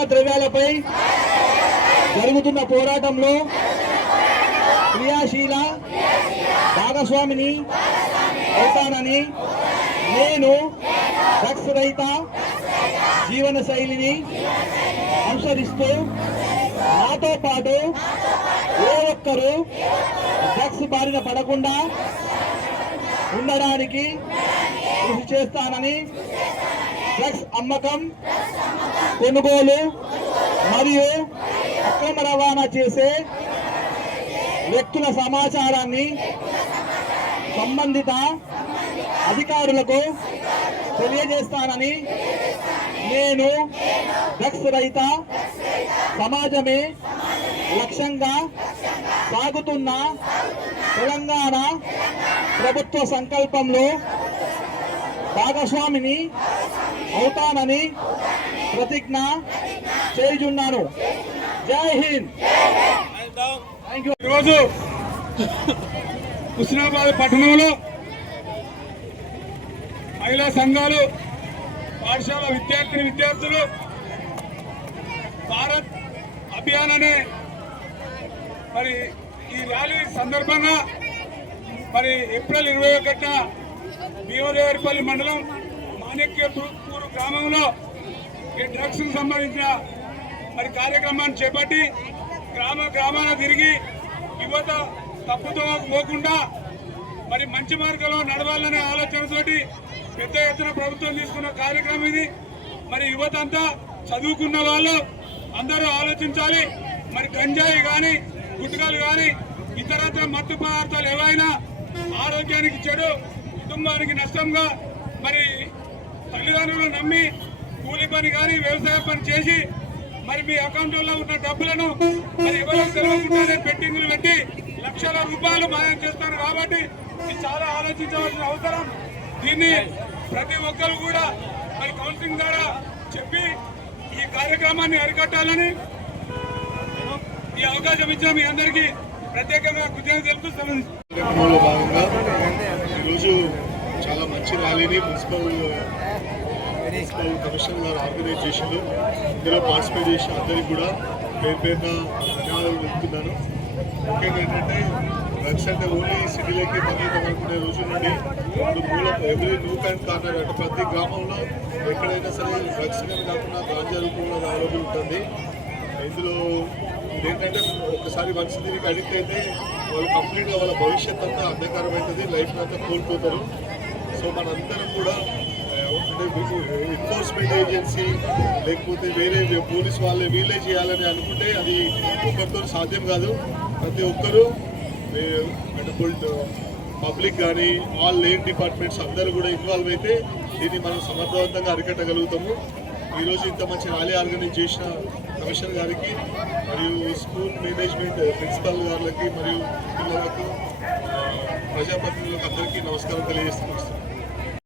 మాదక ద్రవ్యాలపై జరుగుతున్న పోరాటంలో క్రియాశీల భాగస్వామిని అవుతానని నేను డ్రగ్స్ రహిత జీవన శైలిని అనుసరిస్తూ నాతో పాటు ఏ ఒక్కరూ డ్రగ్స్ బారిన పడకుండా ఉండడానికి కృషి చేస్తానని డ్రగ్స్ అమ్మకం కొనుగోలు మరియు అక్రమ రవాణా చేసే వ్యక్తుల సమాచారాన్ని సంబంధిత అధికారులకు తెలియజేస్తానని నేను డ్రగ్స్ రహిత సమాజమే లక్ష్యంగా సాగుతున్న తెలంగాణ ప్రభుత్వ సంకల్పంలో భాగస్వామిని అవుతానని ప్రతిజ్ఞ చేయుచున్నాను. జై హింద్. థ్యాంక్ యూ ఈరోజు హుస్నాబాద్ పట్టణంలో మహిళా సంఘాలు పాఠశాల విద్యార్థిని విద్యార్థులు భారత్ అభియాన్ అనే మరి ఈ ర్యాలీ సందర్భంగా మరి ఏప్రిల్ ఇరవై ఒకటిన భీమదేవరిపల్లి మండలం మాణిక్యపూర్ గ్రామంలో ఈ డ్రగ్స్ సంబంధించిన మరి కార్యక్రమాన్ని చేపట్టి గ్రామ గ్రామాల తిరిగి యువత తప్పుతో పోకుండా మరి మంచి మార్గంలో నడవాలనే ఆలోచనతోటి పెద్ద ఎత్తున ప్రభుత్వం తీసుకున్న కార్యక్రమం ఇది. మరి యువత అంతా చదువుకున్న వాళ్ళు అందరూ ఆలోచించాలి. మరి గంజాయి కానీ గుట్కాలు కానీ ఇతరత్ర మత్తు పదార్థాలు ఏవైనా ఆరోగ్యానికి చెడు కుటుంబానికి నష్టంగా మరి తల్లిదండ్రులు నమ్మి కూలి పని కానీ వ్యవసాయ పని చేసి మరి మీ అకౌంట్లో ఉన్న డబ్బులను మరి ఎవరో తెలియకుండానే పెట్టింగ్లు పెట్టి లక్షల రూపాయలు మాయం చేస్తారు కాబట్టి చాలా ఆలోచించవలసిన అవసరం. దీన్ని ప్రతి ఒక్కరు కూడా మరి కౌన్సిలింగ్ ద్వారా చెప్పి ఈ కార్యక్రమాన్ని అరికట్టాలని ఈ అవకాశం ఇచ్చిన మీ అందరికీ ప్రత్యేకంగా కృతజ్ఞత తెలుపుతూ భాగంగా ఈరోజు చాలా ర్యాలీని మున్సిపల్ మున్సిపల్ కమిషనర్ గారు ఆర్గనైజ్ చేసిండు ఇందులో పార్టిసిపేట్ చేసిన అందరికీ కూడా పేరు పేరున ధన్యవాదాలు తెలుపుతున్నాను. ముఖ్యంగా ఏంటంటే డ్రగ్స్ అంటే ఓన్లీ సిటీలోకి పరిమితం అనుకునే రోజు నుండి ఇప్పుడు మూల ఎవ్రీ నూక్ అండ్ కార్నర్ అంటే ప్రతి గ్రామంలో ఎక్కడైనా సరే డ్రగ్స్ కానీ కాకుండా గాంజా రూపంలో అవైలబుల్ ఉంటుంది. ఇందులో ఇదేంటంటే ఒకసారి మనిషి దీనికి అడిక్ట్ అయితే వాళ్ళు కంప్లీట్గా వాళ్ళ భవిష్యత్ అంతా అంధకారం అవుతుంది లైఫ్ అంతా కోల్పోతారు. సో మనందరం కూడా ఎన్ఫోర్స్మెంట్ ఏజెన్సీ లేకపోతే వేరే పోలీస్ వాళ్ళే వీళ్ళే చేయాలని అనుకుంటే అది ఒకరితో సాధ్యం కాదు. ప్రతి ఒక్కరూ పబ్లిక్ కానీ ఆల్ లేన్ డిపార్ట్మెంట్స్ అందరూ కూడా ఇన్వాల్వ్ అయితే దీన్ని మనం సమర్థవంతంగా అరికట్టగలుగుతాము. ఈరోజు ఇంత మంచి ర్యాలీ ఆర్గనైజ్ చేసిన కమిషనర్ గారికి మరియు స్కూల్ మేనేజ్మెంట్ ప్రిన్సిపల్ గారికి మరియు పిల్లలకు ప్రజాప్రతినిధులకు అందరికీ నమస్కారం తెలియజేస్తున్నాం.